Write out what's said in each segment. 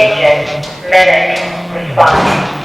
Engine medic response.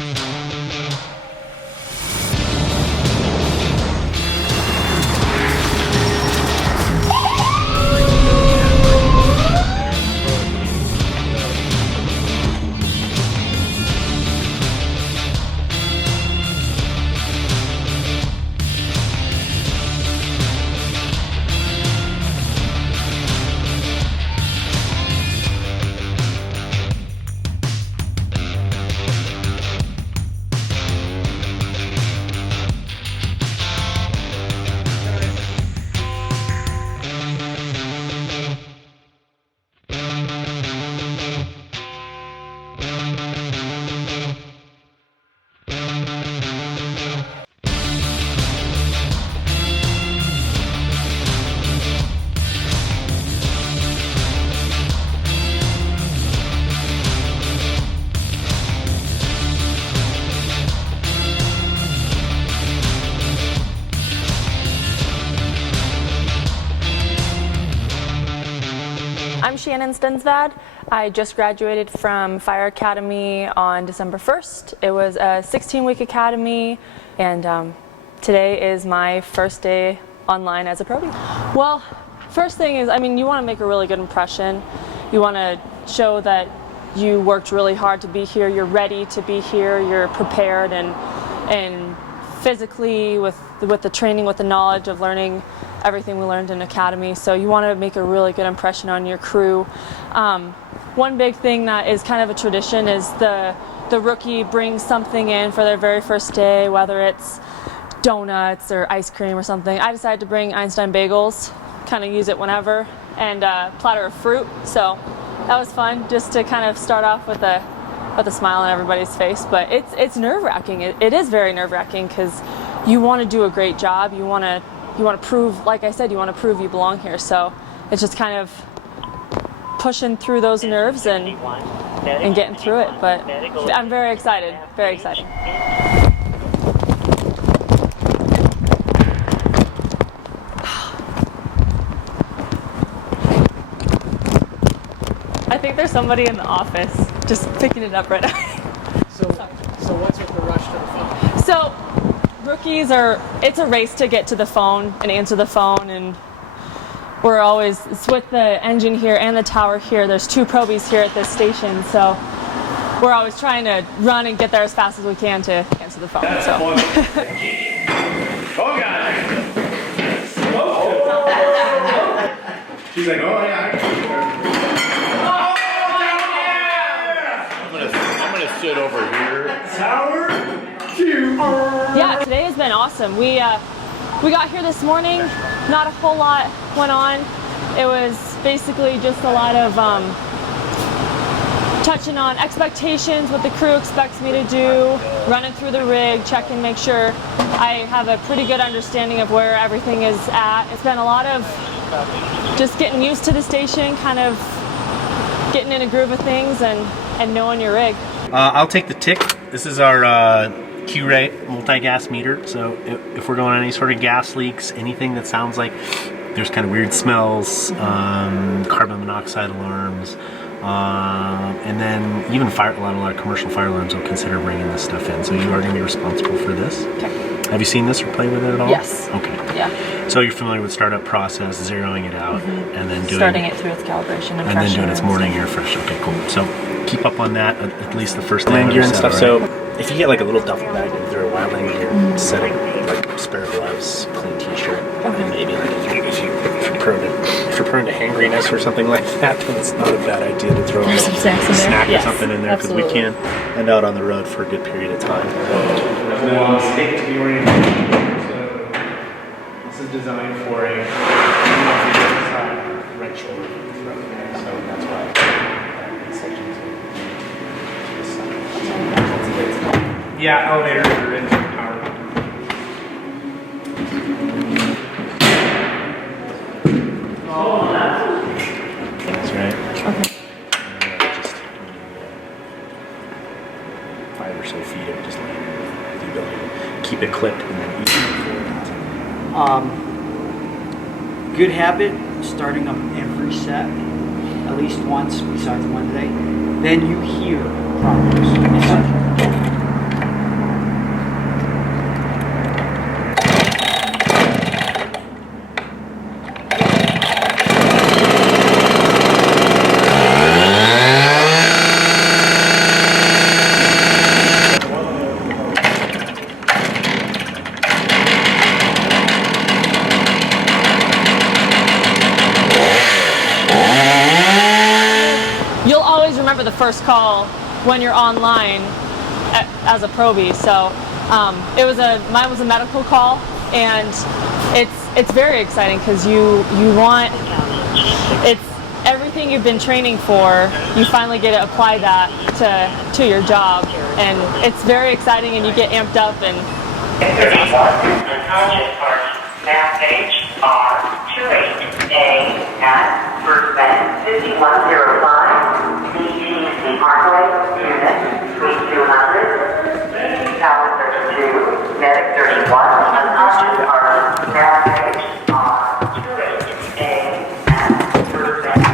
I'm Stensvad. I just graduated from Fire Academy on December 1st. It was a 16-week academy, and today is my first day online as a probie. Well, first thing is, you want to make a really good impression. You want to show that you worked really hard to be here, you're ready to be here, you're prepared, and physically with the training, with the knowledge of learning everything we learned in academy. So you want to make a really good impression on your crew. One big thing that is kind of a tradition is the rookie brings something in for their very first day, whether it's donuts or ice cream or something. I decided to bring Einstein bagels, kind of use it whenever, and a platter of fruit. So that was fun, just to kind of start off with a smile on everybody's face. But it's nerve-wracking. It is very nerve-wracking because you want to do a great job. You want to prove, like I said, you want to prove you belong here. So it's just kind of pushing through those nerves and getting through it. But I'm very excited, very excited. I think there's somebody in the office just picking it up right now. So what's with the rush to the phone? So rookies it's a race to get to the phone and answer the phone, and it's with the engine here and the tower here. There's two probies here at this station, so we're always trying to run and get there as fast as we can to answer the phone. So. Oh God! She's like, oh yeah. I'm gonna sit over here. Tower 2. Yeah, today has been awesome. We got here this morning. Not a whole lot went on. It was basically just a lot of touching on expectations, what the crew expects me to do, running through the rig, checking, make sure I have a pretty good understanding of where everything is at. It's been a lot of just getting used to the station, kind of getting in a groove of things and knowing your rig. I'll take the tick. This is our Q-rate multi-gas meter. So if we're going on any sort of gas leaks, anything that sounds like there's kind of weird smells, carbon monoxide alarms, and then even a lot of commercial fire alarms will consider bringing this stuff in. So you are going to be responsible for this. Okay. Have you seen this or played with it at all? Yes. Okay. Yeah. So you're familiar with startup process, zeroing it out, and then starting it through its calibration and then doing its morning air fresh. Okay, cool. So keep up on that at least the first land gear and stuff. Right? So if you get like a little duffel bag and throw a wild land gear, setting like spare gloves, clean t-shirt, and maybe like if you're prone to hangriness or something like that, then it's not a bad idea to throw a little snack or something in there, because we can end out on the road for a good period of time. Stick to be oriented. So this is designed for a right shoulder throw. So that's why these sections to the side. Yeah, elevator or engine power. That's right. Okay. Just 5 or so feet of just landing with the ability to keep it clipped and then easy. Good habit, starting up every set at least once besides the one today, then you hear problems. You'll always remember the first call when you're online as a probie. So mine was a medical call, and it's very exciting because you want, it's everything you've been training for. You finally get to apply that to your job, and it's very exciting, and you get amped up, and it's awesome. Now HR28A at First Bank 5105, DTC Parkway, Unit 3200, Tower 32, Medic 31, unconscious are now HR28A at First Bank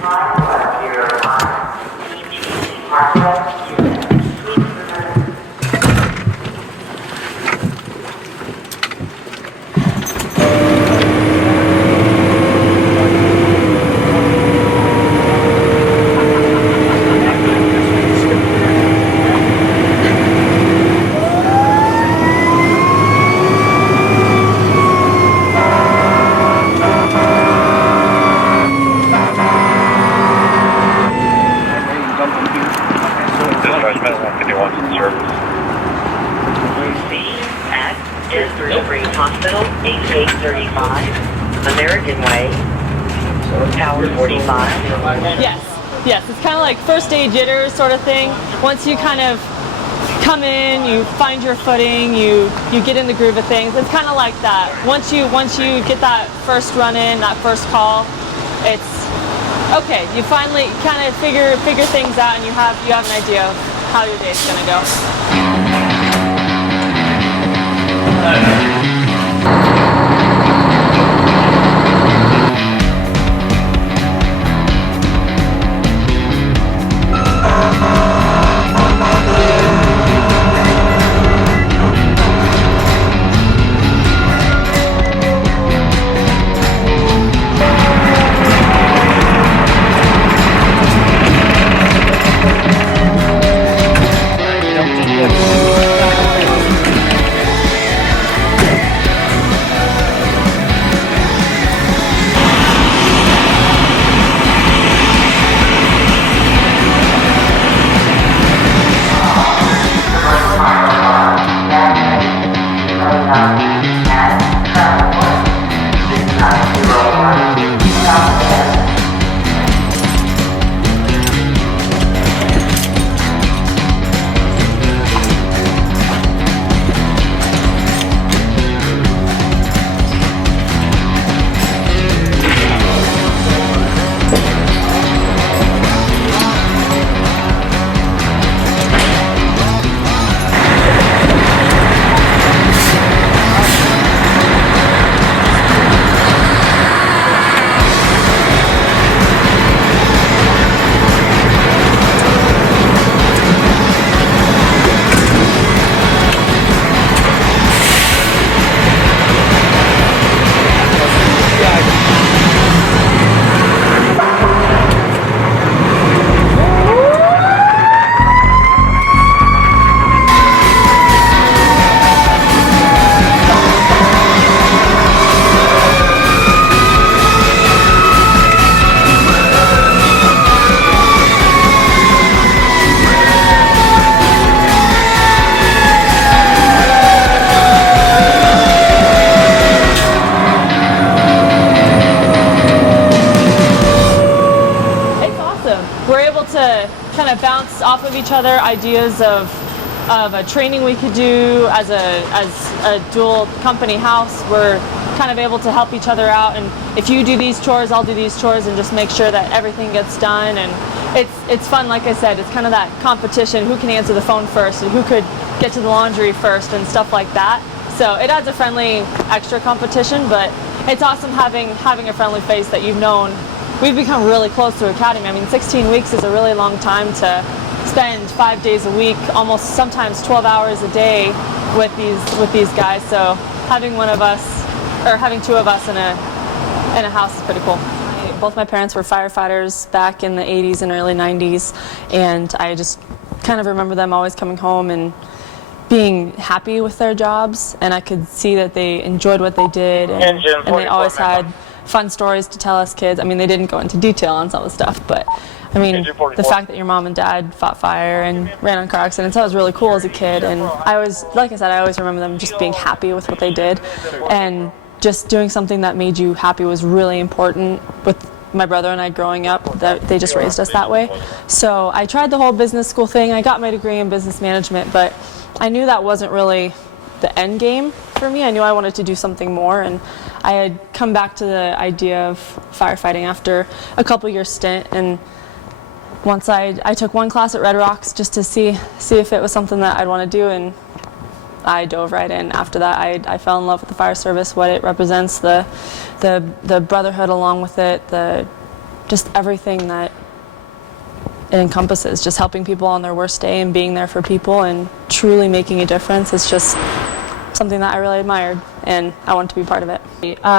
5105, DTC Parkway, Unit 3200. Hospital, 8835, American Way, Tower 45. Yes, it's kind of like first day jitters sort of thing. Once you kind of come in, you find your footing, you get in the groove of things. It's kind of like that. Once you get that first run in, that first call, it's okay. You finally kind of figure things out, and you have an idea of how your day's gonna go. Bounce off of each other ideas of a training we could do as a dual company house. We're kind of able to help each other out, and if you do these chores, I'll do these chores, and just make sure that everything gets done. And it's fun. Like I said, it's kind of that competition, who can answer the phone first and who could get to the laundry first and stuff like that. So it adds a friendly extra competition, but it's awesome having a friendly face that you've known we've become really close to academy. I mean, 16 weeks is a really long time to spend 5 days a week, almost sometimes 12 hours a day with these guys. So having one of us, or having two of us in a house is pretty cool. Both my parents were firefighters back in the 80s and early 90s, and I just kind of remember them always coming home and being happy with their jobs, and I could see that they enjoyed what they did, and they always had fun stories to tell us kids. I mean, they didn't go into detail on some of the stuff, but I mean, the fact that your mom and dad fought fire and ran on car accidents, that was really cool as a kid. And I always, like I said, I always remember them just being happy with what they did, and just doing something that made you happy was really important. With my brother and I growing up, that they just raised us that way. So I tried the whole business school thing. I got my degree in business management, but I knew that wasn't really the end game for me. I knew I wanted to do something more, and I had come back to the idea of firefighting after a couple year stint. And once I took one class at Red Rocks just to see if it was something that I'd want to do, and I dove right in. After that, I fell in love with the fire service, what it represents, the brotherhood along with it, just everything that it encompasses, just helping people on their worst day and being there for people and truly making a difference. It's just something that I really admired, and I wanted to be part of it.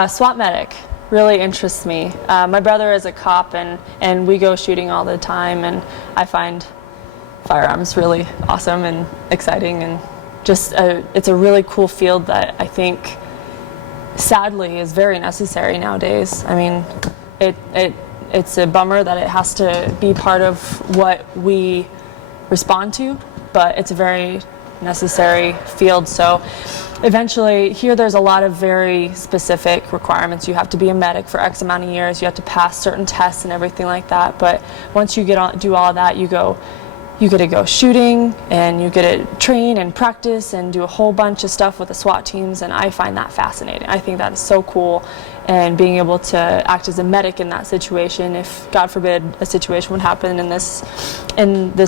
SWAT medic really interests me. My brother is a cop, and we go shooting all the time, and I find firearms really awesome and exciting, and just it's a really cool field that I think sadly is very necessary nowadays. I mean, it's a bummer that it has to be part of what we respond to, but it's a very necessary field. So eventually, here there's a lot of very specific requirements. You have to be a medic for X amount of years, you have to pass certain tests and everything like that. But once you do all of that, you get to go shooting, and you get to train and practice and do a whole bunch of stuff with the SWAT teams, and I find that fascinating. I think that is so cool, and being able to act as a medic in that situation, if God forbid a situation would happen in this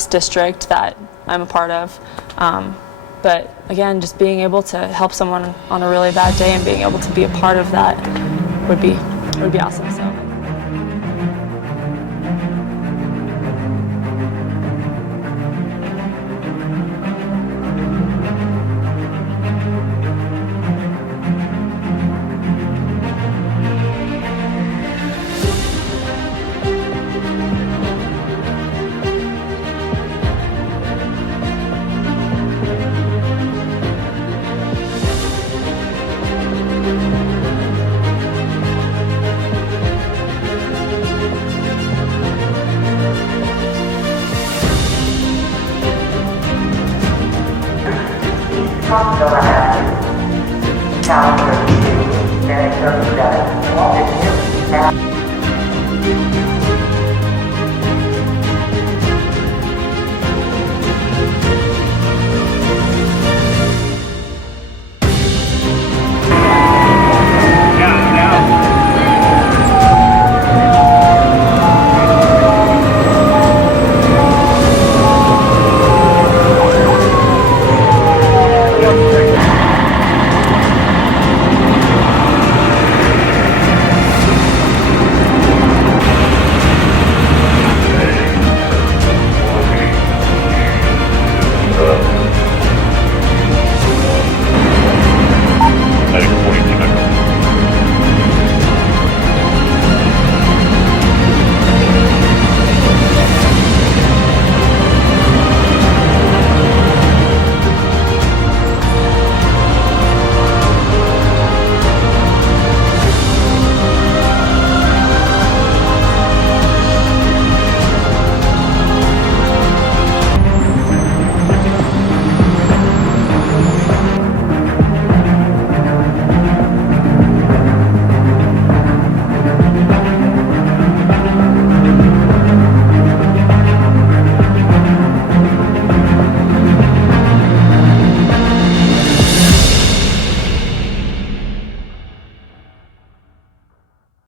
district that I'm a part of. But again, just being able to help someone on a really bad day and being able to be a part of that would be awesome. So. Cross over ahead. Tower 32, then 37. Walk in here.